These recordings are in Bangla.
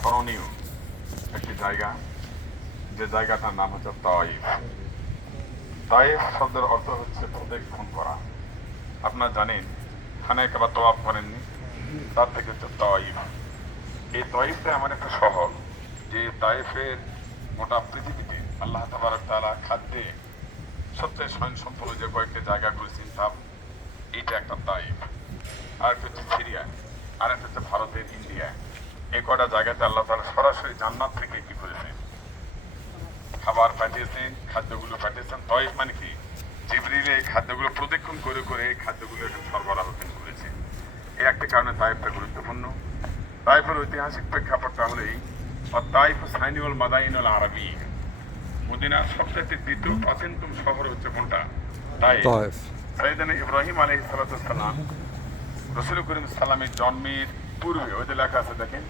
স্মরণীয় একটি জায়গা, যে জায়গাটার নাম হচ্ছে তায়েফ। তায়েফ শব্দের অর্থ হচ্ছে প্রদক্ষিণ করা। আপনারা জানেন খানায় কাবা তওয়াফ করেননি, তার থেকে হচ্ছে তায়েফ। এই তায়েফটা এমন একটা শহর যে তায়েফের গোটা পৃথিবীতে আল্লাহ তাবারক তাআলা খাদ্যে সবচেয়ে স্বয়ংসম্পূর্ণ যে কয়েকটি জায়গা করেছেন তার এইটা একটা তায়েফ। আর একটা হচ্ছে সিরিয়া, আর একটা হচ্ছে ভারতের ইন্ডিয়া। এই কটা জায়গাতে আল্লাহ তাআলা সরাসরি জান্নাত থেকে কি করেছেন, খাবার পাঠিয়েছেন, খাদ্যগুলো পাঠিয়েছেন। তায়েফ মানে কি, জিবরিল এই খাদ্যগুলো প্রদক্ষিণ করে করে এই খাদ্যগুলো এখানে সরবরাহ করেছে। এই একটা কারণে তায়েফটা গুরুত্বপূর্ণ। তায়েফের ঐতিহাসিক প্রেক্ষাপটটা হলো এই, তায়েফ সাইনিউল মাদাইনুল আরবি, মদিনার সবচেয়ে দ্বিতীয় প্রাচীনতম শহর হচ্ছে কোনটা? তায়েফ। সাইয়েদনা ইব্রাহিম আলাইহিস সালাতু ওয়াস সালাম রাসূল করিম সাল্লামের জন্মের পূর্বে, ওই যে লেখা আছে দেখেন,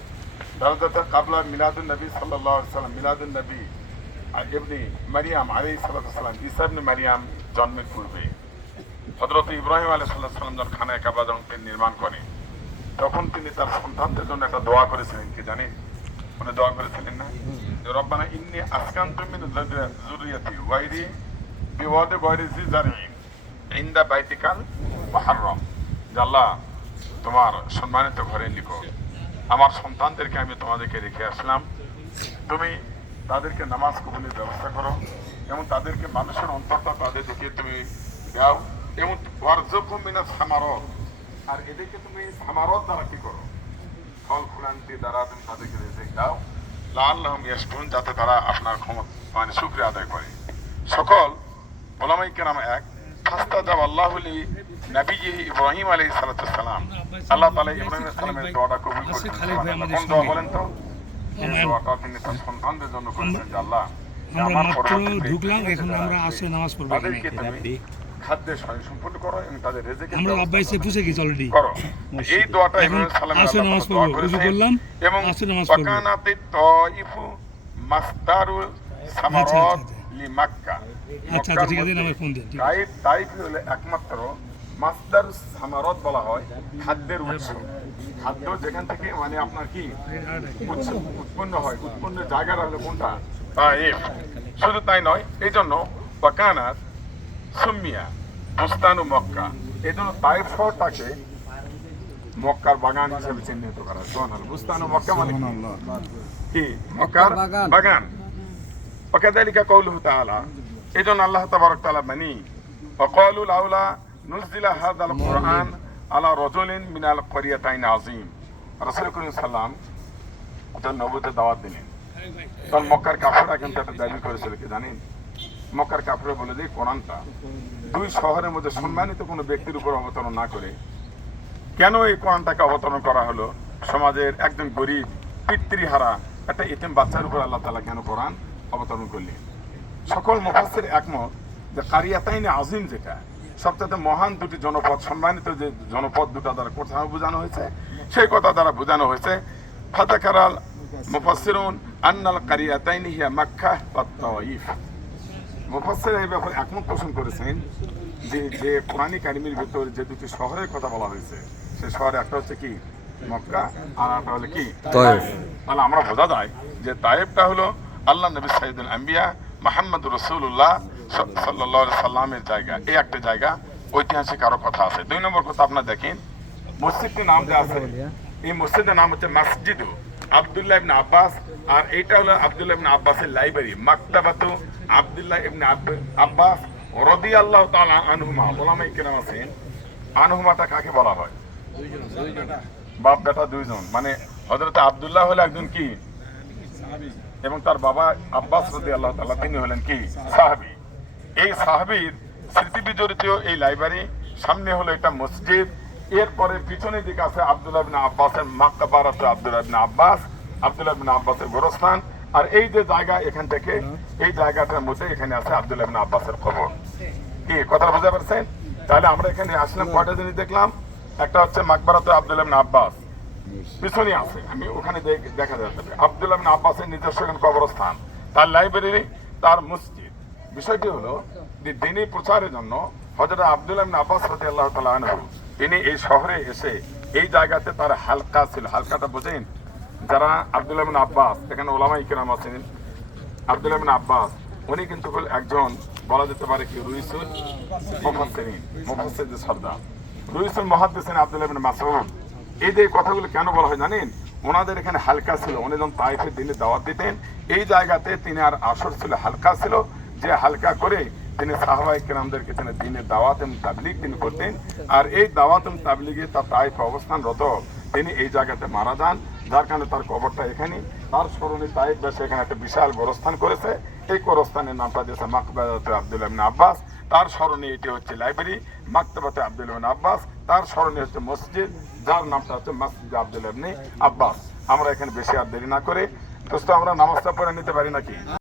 দারজাতা কাবলা মিলাদুন নবী সাল্লাল্লাহু আলাইহি ওয়াসাল্লাম, মিলাদুন নবী আর ইবনে মারিয়াম আলাইহিস সালাতু ওয়াস সালাম, ঈসা ইবনে মারিয়াম জন্মের পূর্বে হযরত ইব্রাহিম আলাইহিস সালাম যখন খানায় কাবা নির্মাণ করেন, তখন তিনি তার সন্তানদের জন্য একটা দোয়া করেছিলেন। কি জানেন উনি দোয়া করেছিলেন না? যে রব্বানা ইন্নী আসকানতু মিন যুররিয়াতি গায়রি বিওয়াদি গায়রি জি জারইন ইনদা বাইতিকাল মুহাররম। যে আল্লাহ, তোমার সম্মানিত ঘরের নিকট আমার সন্তানদেরকে আমি তোমাদেরকে রেখে আসলাম, তুমি তাদেরকে নামাজ কবুলের ব্যবস্থা করো এবং তাদেরকে মানুষের অন্তরটা তাদের দিকে তুমি দাও, এবং ওয়ারযুকহুম মিনাস সামারাত, আর এদেরকে তুমি সামারাত দ্বারা কি করো, ফল ফুলান্তি দ্বারা তুমি তাদেরকে রিজিক দাও, লাআল্লাহুম ইয়াশকুরুন, যাতে তারা আপনার ক্ষমতা মানে শুকরিয়া আদায় করে। সকল উলামায়ে কেরাম এক ফাস্তাজাব আল্লাহু লি নবিয়্যিহি ইব্রাহিম আলাইহিস সালাতু ওয়াস সালাম, আল্লাহ তাআলা ইব্রাহিম আলাইহিস সালামের দোয়াটা কবুল করেছেন। কোন দোয়া বলেন তো? এই দোয়াটা তিনি তার সন্তানদের জন্য করেছেন যে আল্লাহ, আমরা মাত্র ঢুকলাম, এখন আমরা আসে নামাজ পড়বো। তাদেরকে তুমি খাদ্যে স্বয়ংসম্পূর্ণ করো এবং তাদের রিজিকের আমরা আব্বা এসে পুষে গেছি অলরেডি করো। এই দোয়াটা ইব্রাহিম সালামের আসে নামাজ আল্লাহ পড়বো, দোয়া উযু করেছেন। করলাম, এবং আসে নামাজ পড়বো। ওয়াকানাতিত তাইফু মাসদারুল সামারাত লি মক্কা। আচ্ছা ঠিক আছে, আমার ফোন দেন। তাইফ হলো একমাত্র মাসদারুস সামারাত বলা হয়, খাদ্যের উৎস। খাদ্য যেখান থেকে মানে আপনার কি উৎপন্ন হয়, উৎপন্নের জায়গাটা হলো কোনটা? তাইফ। শুধু তাই নয়, এই জন্য ওয়াকানাত সুমিয়া বুস্তানু মক্কা, এই জন্য তাইফ শহরটাকে মক্কার বাগান হিসেবে চিহ্নিত করা। সুবহানাল্লাহ। বুস্তানু মক্কা মানে কি? মক্কার বাগান। ওয়াকাযালিকা কাওলুহু তাআলা, এই জন্য আল্লাহ তাবারক তাআলা মানি ওয়াকালু লাউলা নুজিলা হাযাল কুরআন আলা রাজুলিন মিনাল ক্বরিয়াতাইন আযীম। রাসূল করিম সাল্লাল্লাহু আলাইহি ওয়াসাল্লাম নবুয়তের দাওয়াত দিলেন, তখন মক্কার কাফেররা কিন্তু একটা দাবি করেছিল। কি জানেন? মক্কার কাফেররা বলে যে কোরআনটা দুই শহরের মধ্যে সম্মানিত কোনো ব্যক্তির উপর অবতরণ না করে কেন এই কোরআনটাকে অবতরণ করা হলো সমাজের একজন গরিব পিতৃহারা একটা এতিম বাচ্চার উপর আল্লাহ তাআলা কেন কোরআন অবতরণ করলেন? সকল মুফাসসির একমত যে কারিয়াতাইন আযীম, যেটা সবচেয়ে মহান দুটি জনপদ, সম্মানিত যে জনপদ দুটা দ্বারা কোথাও বোঝানো হয়েছে, সেই কথা দ্বারা বোঝানো হয়েছে। ফাযাকারাল মুফাসসিরুন আন্নাল কারিয়াতাইন হিয়া মক্কা ওয়া তাইফ। মুফাসসির এই ব্যাপারে একমত পোষণ করেছেন যে কোরআন কারীমের ভিতরে যে দুটি শহরের কথা বলা হয়েছে, সেই শহরে একটা হচ্ছে কি মক্কা, আর একটা হলো কি তায়েফ। তাহলে আমরা বোঝা যায় যে তায়েফটা হলো আল্লাহ নবী সাইয়্যিদুল আম্বিয়া মুহাম্মদুর রাসূলুল্লাহ সাল্লাল্লাহু আলাইহি সাল্লামের জায়গা। এই একটা জায়গা, ঐতিহাসিক আরো কথা আছে। দুই নম্বর কথা, আপনারা দেখেন মসজিদটির নাম যে আছে, এই মসজিদের নাম হচ্ছে মসজিদু আব্দুল্লাহ ইবনে আব্বাস, আর এইটা হলো আব্দুল্লাহ ইবনে আব্বাসের লাইব্রেরি, মাকতাবাতু আব্দুল্লাহ ইবনে আব্বাস রাদিয়াল্লাহু তাআলা আনহুমা। উলামায়ে কেরাম আছেন, আনহুমাটা কাকে বলা হয়? বাপ বেটা দুইজন, মানে হযরত আব্দুল্লাহ হলো একজন কি, এবং তার বাবা আব্বাস রাদিয়াল্লাহু তাআলা তিনি হলেন কি সাহাবী। এই সাহাবীর স্মৃতি বিজড়িত এই লাইব্রেরি, সামনে হলো এটা মসজিদ, এরপরে পিছনের দিকে আছে আব্দুল্লাহ ইবনে আব্বাসের মাকবারাত আব্দুল্লাহ ইবনে আব্বাস, আব্দুল্লাহ ইবনে আব্বাসের গোরস্থান। আর এই যে জায়গা, এখান থেকে এই জায়গাটার মধ্যে এখানে আছে আব্দুল্লাহ ইবনে আব্বাসের কবর। কি কথা বুঝতে পারছেন? তাহলে আমরা এখানে আসলাম, কয়টা জিনিস দেখলাম। একটা হচ্ছে মাকবারাত আব্দুল্লাহ ইবনে আব্বাস, পিছনে আছে, আমি ওখানে দেখা যাচ্ছে আব্দুল্লাহ ইবনে আব্বাসের নিজস্ব কবরস্থান, তার লাইব্রেরি, তার মসজিদ। বিষয়টি হলো যে দ্বীনি প্রচারের জন্য হযরত আব্দুল্লাহ ইবনে আব্বাস রাদিয়াল্লাহু তাআলা আনহু তিনি এই শহরে এসে এই জায়গাতে তার হালকা ছিল। হালকাটা বোঝেন? যারা আব্দুল্লাহ ইবনে আব্বাস, এখানে ওলামায়ে কেরাম আছেন, আব্দুল্লাহ ইবনে আব্বাস উনি কিন্তু একজন বলা যেতে পারে কি রুইসুল মুফাসসিরিন, মুফাসসিরদের সর্দার, রুইসুল মুহাদ্দিসিন আব্দুল্লাহ ইবনে মাসউদ। এই যে কথাগুলো কেন বলা হয় জানেন? ওনাদের এখানে হালকা ছিল, উনি যখন তাইফের দিনে দাওয়াত দিতেন এই জায়গাতে তিনি আর আসর ছিল হালকা ছিল, যে হালকা করে তিনি সাহাবায়ে কেরামদেরকে তিনি দিনের দাওয়াত এবং তাবলীগ তিনি করতেন। আর এই দাওয়াত এবং তাবলীগে তার তাইফে অবস্থানরত তিনি এই জায়গাতে মারা যান, যার কারণে তার কবরটা এখানে। তার স্মরণে তাইফ বাসী এখানে একটা বিশাল গোরস্থান করেছে, এই গোরস্থানের নামটা দিয়েছে মাকবারাতে আব্দুল্লাহ ইবনে আব্বাস। তার স্মরণে এটি হচ্ছে লাইব্রেরি মাকতাবাতে আব্দুল্লাহ ইবনে আব্বাস, তার স্মরণে হচ্ছে মসজিদ, যার নামটা হচ্ছে মসজিদ আব্দুল্লাহ ইবনে আব্বাস। আমরা এখানে বেশি আর দেরি না করে দোস্ত আমরা নামাজটা পড়ে নিতে পারি নাকি?